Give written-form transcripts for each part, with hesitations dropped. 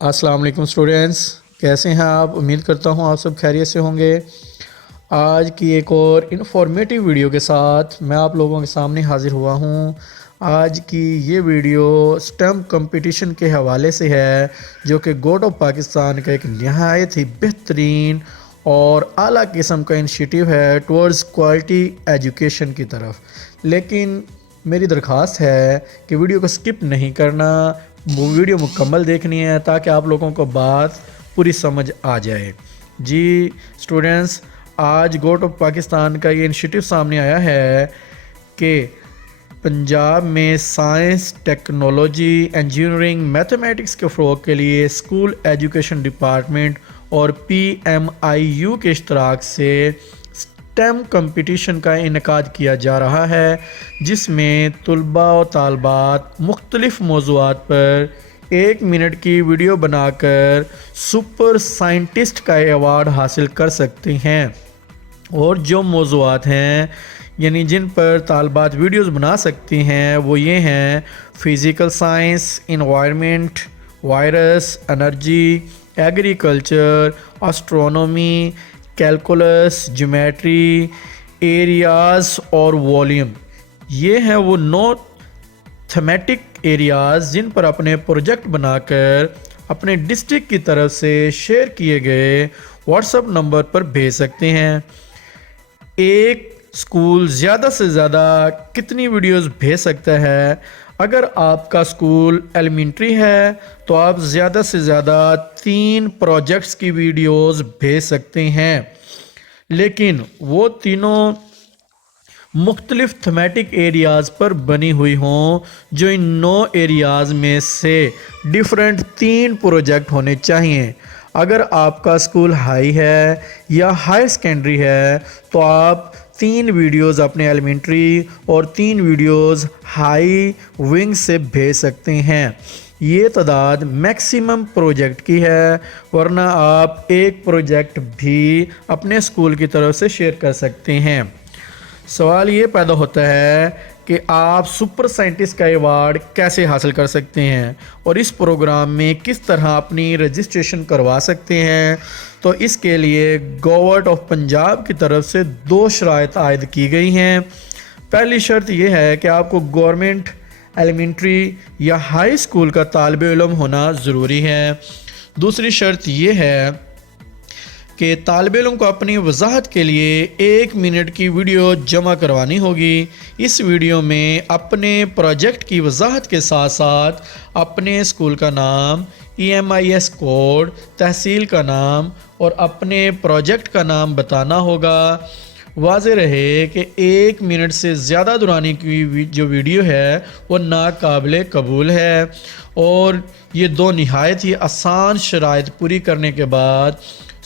अस्सलाम वालेकुम स्टूडेंट्स, कैसे हैं आप। उम्मीद करता हूं आप सब खैरियत से होंगे। आज की एक और इन्फॉर्मेटिव वीडियो के साथ मैं आप लोगों के सामने हाज़िर हुआ हूं। आज की ये वीडियो स्टैम्प कंपटीशन के हवाले से है, जो कि गॉड ऑफ पाकिस्तान का एक नहायत ही बेहतरीन और आला किस्म का इनिशिएटिव है टुवर्ड्स क्वालिटी एजुकेशन की तरफ। लेकिन मेरी दरख्वास्त है कि वीडियो को स्किप नहीं करना, वो वीडियो मुकम्मल देखनी है ताकि आप लोगों को बात पूरी समझ आ जाए। जी स्टूडेंट्स, आज गॉड ऑफ पाकिस्तान का ये इनिशिएटिव सामने आया है कि पंजाब में साइंस, टेक्नोलॉजी, इंजीनियरिंग, मैथमेटिक्स के फ़रोग़ के लिए स्कूल एजुकेशन डिपार्टमेंट और PMIU के इश्तराक से स्टेम कंपटीशन का इनेकाद किया जा रहा है, जिसमें तलबा और तालबात मुख्तलिफ़ मौज़ूआत पर 1 मिनट की वीडियो बनाकर सुपर साइंटिस्ट का अवार्ड हासिल कर सकते हैं। और जो मौज़ूआत हैं यानी जिन पर तालबात वीडियोस बना सकती हैं वो ये हैं: physical science, environment, virus, energy, agriculture, astronomy, calculus, geometry, areas और वॉल्यूम। ये हैं वो 9 थीमेटिक एरियाज़ जिन पर अपने प्रोजेक्ट बनाकर अपने डिस्ट्रिक्ट की तरफ से शेयर किए गए व्हाट्सएप नंबर पर भेज सकते हैं। एक स्कूल ज़्यादा से ज़्यादा कितनी वीडियोस भेज सकता है? अगर आपका स्कूल एलिमेंट्री है तो आप ज़्यादा से ज़्यादा 3 प्रोजेक्ट्स की वीडियोस भेज सकते हैं, लेकिन वो तीनों मुख्तलिफ थीमेटिक एरियाज़ पर बनी हुई हों, जो इन 9 एरियाज़ में से डिफरेंट 3 प्रोजेक्ट होने चाहिए। अगर आपका स्कूल हाई है या हायर सेकेंडरी है तो आप 3 वीडियोज़ अपने एलिमेंट्री और 3 वीडियोज़ हाई विंग से भेज सकते हैं। ये तादाद मैक्सिमम प्रोजेक्ट की है, वरना आप एक प्रोजेक्ट भी अपने स्कूल की तरफ से शेयर कर सकते हैं। सवाल ये पैदा होता है कि आप सुपर साइंटिस्ट का अवार्ड कैसे हासिल कर सकते हैं और इस प्रोग्राम में किस तरह अपनी रजिस्ट्रेशन करवा सकते हैं। तो इसके लिए गवर्नमेंट ऑफ पंजाब की तरफ से 2 शराइत आयद की गई हैं। पहली शर्त यह है कि आपको गवर्नमेंट एलिमेंट्री या हाई स्कूल का तालिब इल्म होना ज़रूरी है। दूसरी शर्त यह है कि तालिब इल्म को अपनी वजाहत के लिए 1 मिनट की वीडियो जमा करवानी होगी। इस वीडियो में अपने प्रोजेक्ट की वजाहत के साथ साथ अपने स्कूल का नाम, EMIS कोड, तहसील का नाम और अपने प्रोजेक्ट का नाम बताना होगा। वाज़ेह रहे कि 1 मिनट से ज़्यादा दुरानी की जो वीडियो है वो नाकाबिल कबूल है, और ये 2 नहायत ही आसान शराइत पूरी करने के बाद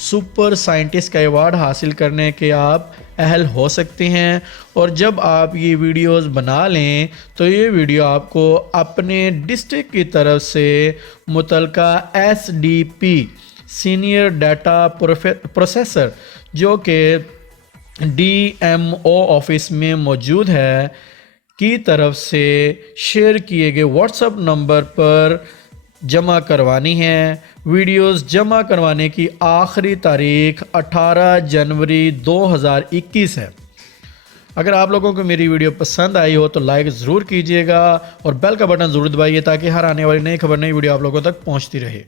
सुपर साइंटिस्ट का अवार्ड हासिल करने के आप अहल हो सकते हैं। और जब आप ये वीडियोस बना लें तो ये वीडियो आपको अपने डिस्ट्रिक्ट की तरफ से मुतलका SDP सीनियर डाटा प्रोसेसर जो कि DMO ऑफिस में मौजूद है की तरफ से शेयर किए गए व्हाट्सएप नंबर पर जमा करवानी है। वीडियोस जमा करवाने की आखिरी तारीख 18 जनवरी 2021 है। अगर आप लोगों को मेरी वीडियो पसंद आई हो तो लाइक ज़रूर कीजिएगा और बेल का बटन ज़रूर दबाइए ताकि हर आने वाली नई खबर, नई वीडियो आप लोगों तक पहुंचती रहे।